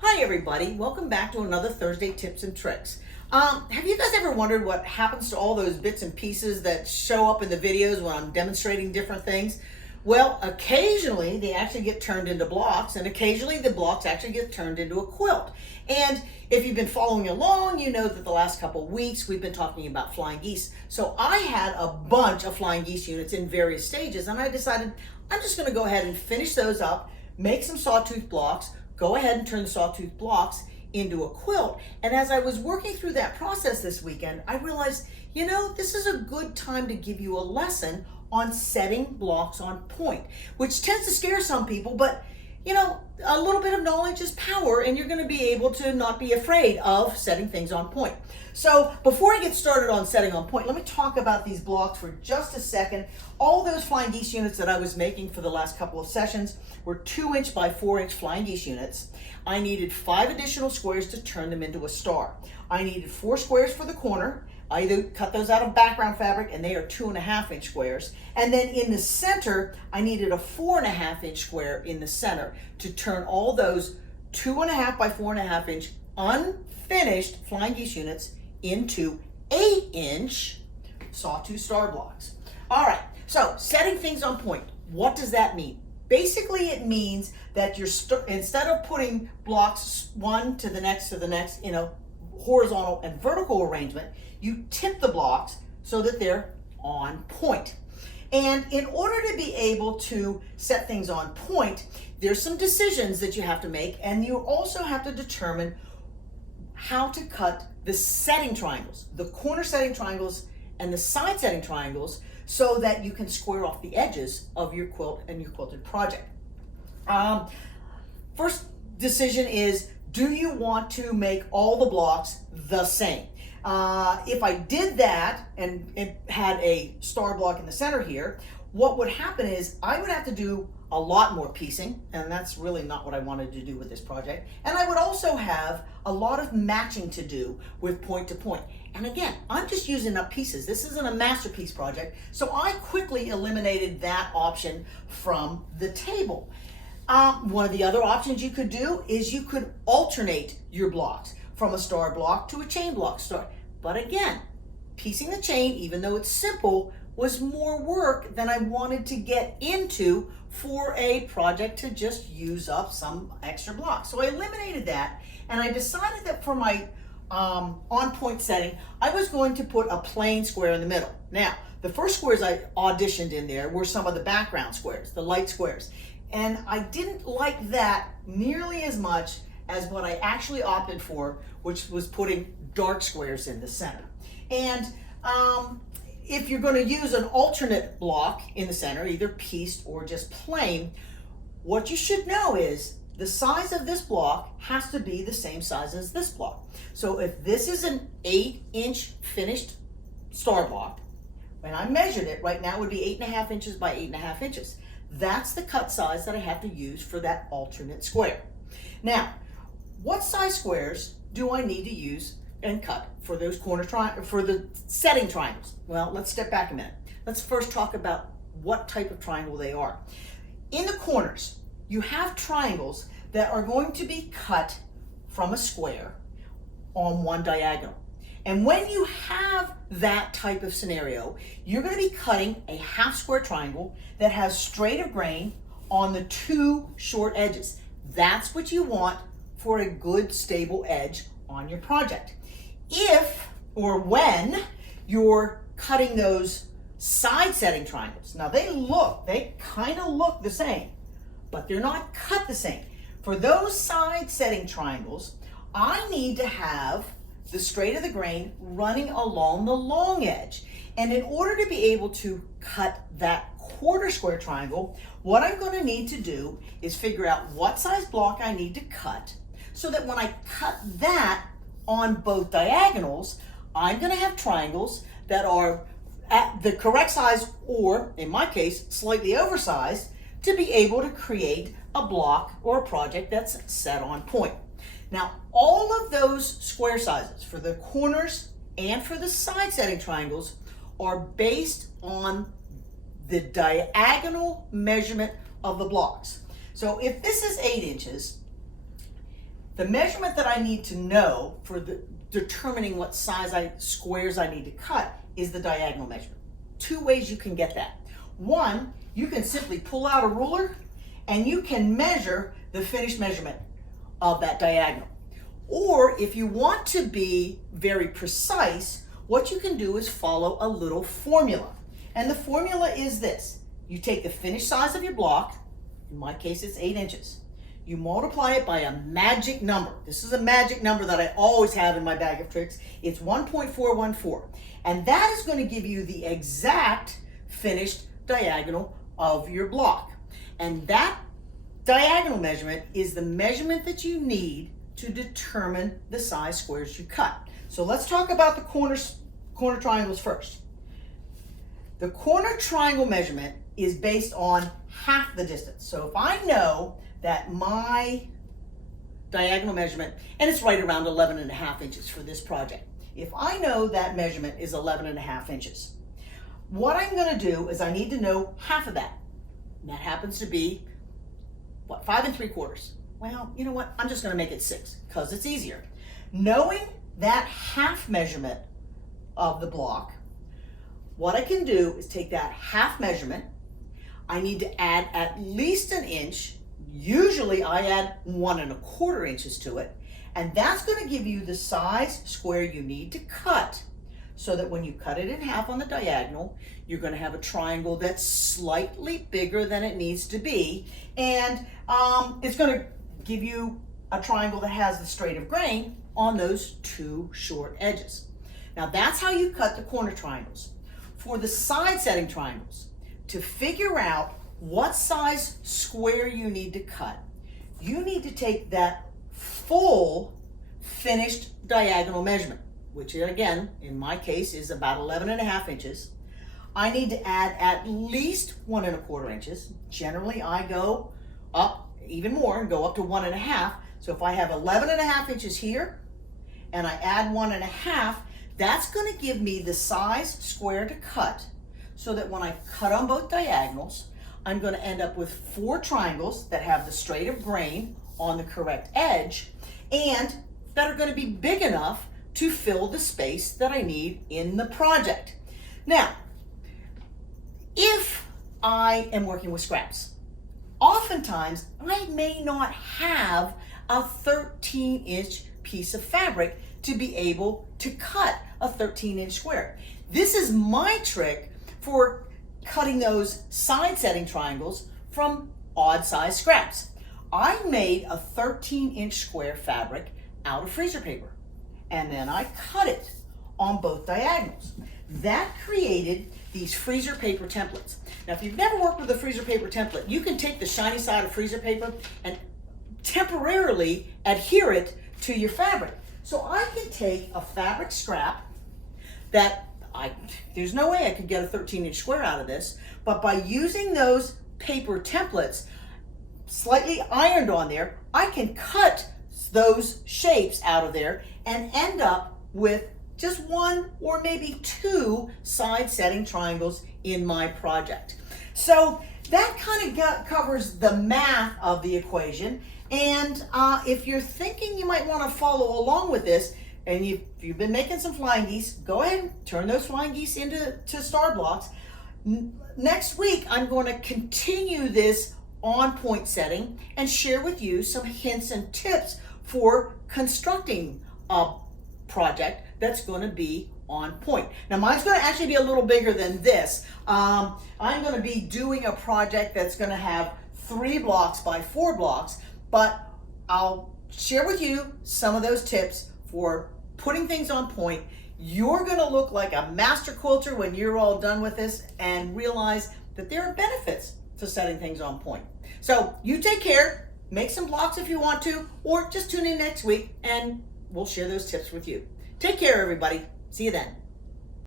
Hi everybody, welcome back to another Thursday Tips and Tricks. Have you guys ever wondered what happens to all those bits and pieces that show up in the videos when I'm demonstrating different things? Well, occasionally they actually get turned into blocks, and occasionally the blocks actually get turned into a quilt. And if you've been following along, you know that the last couple of weeks we've been talking about flying geese. So I had a bunch of flying geese units in various stages, and I decided I'm just going to go ahead and finish those up, make some sawtooth blocks, go ahead and turn the sawtooth blocks into a quilt. And as I was working through that process this weekend, I realized, this is a good time to give you a lesson on setting blocks on point, which tends to scare some people, but a little bit of knowledge is power, and you're going to be able to not be afraid of setting things on point. So before I get started on setting on point, let me talk about these blocks for just a second. All those flying geese units that I was making for the last couple of sessions were 2" by 4" flying geese units. I needed 5 additional squares to turn them into a star. I needed 4 squares for the corner. I either cut those out of background fabric, and they are 2.5" squares. And then in the center, I needed a 4.5" square in the center to turn all those 2.5" by 4.5" unfinished flying geese units into 8" sawtooth star blocks. All right, so setting things on point. What does that mean? Basically, it means that instead of putting blocks one to the next in a horizontal and vertical arrangement, you tip the blocks so that they're on point. And in order to be able to set things on point, there's some decisions that you have to make, and you also have to determine how to cut the setting triangles, the corner setting triangles and the side setting triangles, so that you can square off the edges of your quilt and your quilted project. First decision is, do you want to make all the blocks the same? If I did that and it had a star block in the center here, what would happen is I would have to do a lot more piecing, and that's really not what I wanted to do with this project. And I would also have a lot of matching to do with point to point. And again, I'm just using up pieces. This isn't a masterpiece project, so I quickly eliminated that option from the table. One of the other options you could do is you could alternate your blocks from a star block to a chain block star. But again, piecing the chain, even though it's simple, was more work than I wanted to get into for a project to just use up some extra blocks. So I eliminated that, and I decided that for my on-point setting, I was going to put a plain square in the middle. Now, the first squares I auditioned in there were some of the background squares, the light squares. And I didn't like that nearly as much as what I actually opted for, which was putting dark squares in the center. And if you're going to use an alternate block in the center, either pieced or just plain, what you should know is the size of this block has to be the same size as this block. So if this is an 8" finished star block, when I measured it, right now it would be 8.5 inches by 8.5 inches. That's the cut size that I have to use for that alternate square. Now, what size squares do I need to use and cut for those for the setting triangles? Well, let's step back a minute. Let's first talk about what type of triangle they are. In the corners, you have triangles that are going to be cut from a square on one diagonal. And when you have that type of scenario, you're going to be cutting a half square triangle that has straight of grain on the 2 short edges. That's what you want for a good stable edge on your project. If or when you're cutting those side setting triangles, now they kind of look the same, but they're not cut the same. For those side setting triangles, I need to have the straight of the grain running along the long edge. And in order to be able to cut that quarter square triangle, what I'm going to need to do is figure out what size block I need to cut, so that when I cut that on both diagonals, I'm going to have triangles that are at the correct size, or in my case, slightly oversized, to be able to create a block or a project that's set on point. Now, all of those square sizes for the corners and for the side setting triangles are based on the diagonal measurement of the blocks. So if this is 8 inches, The measurement that I need to know for determining what size squares I need to cut is the diagonal measurement. Two ways you can get that. One, you can simply pull out a ruler and you can measure the finished measurement of that diagonal. Or if you want to be very precise, what you can do is follow a little formula. And the formula is this. You take the finished size of your block, in my case it's 8 inches. You multiply it by a magic number. This is a magic number that I always have in my bag of tricks. It's 1.414. And that is going to give you the exact finished diagonal of your block. And that diagonal measurement is the measurement that you need to determine the size squares you cut. So let's talk about the corner triangles first. The corner triangle measurement is based on half the distance. So if I know that my diagonal measurement, and it's right around 11.5 inches for this project. If I know that measurement is 11.5 inches, what I'm going to do is I need to know half of that. And that happens to be, what, 5 3/4. Well, you know what? I'm just going to make it 6 because it's easier. Knowing that half measurement of the block, what I can do is take that half measurement. I need to add at least an inch. Usually I add 1 1/4 inches to it. And that's going to give you the size square you need to cut so that when you cut it in half on the diagonal, you're going to have a triangle that's slightly bigger than it needs to be. And it's going to give you a triangle that has the straight of grain on those 2 short edges. Now that's how you cut the corner triangles. For the side setting triangles, to figure out what size square you need to cut, you need to take that full finished diagonal measurement, which again, in my case, is about 11.5 inches. I need to add at least 1 1/4 inches. Generally, I go up even more and go up to 1.5. So if I have 11.5 inches here and I add 1.5, that's going to give me the size square to cut so that when I cut on both diagonals, I'm going to end up with 4 triangles that have the straight of grain on the correct edge and that are going to be big enough to fill the space that I need in the project. Now, if I am working with scraps, oftentimes I may not have a 13-inch piece of fabric to be able to cut a 13-inch square. This is my trick for cutting those side setting triangles from odd size scraps. I made a 13-inch square fabric out of freezer paper and then I cut it on both diagonals. That created these freezer paper templates. Now if you've never worked with a freezer paper template, you can take the shiny side of freezer paper and temporarily adhere it to your fabric. So I can take a fabric scrap that there's no way I could get a 13-inch square out of this, but by using those paper templates slightly ironed on there, I can cut those shapes out of there and end up with just 1 or maybe 2 side setting triangles in my project. So that kind of covers the math of the equation. And if you're thinking you might want to follow along with this, and you've been making some flying geese, go ahead and turn those flying geese into star blocks. Next week, I'm going to continue this on point setting and share with you some hints and tips for constructing a project that's going to be on point. Now mine's going to actually be a little bigger than this. I'm going to be doing a project that's going to have 3 blocks by 4 blocks, but I'll share with you some of those tips for putting things on point. You're going to look like a master quilter when you're all done with this and realize that there are benefits to setting things on point. So you take care, make some blocks if you want to, or just tune in next week and we'll share those tips with you. Take care, everybody. See you then.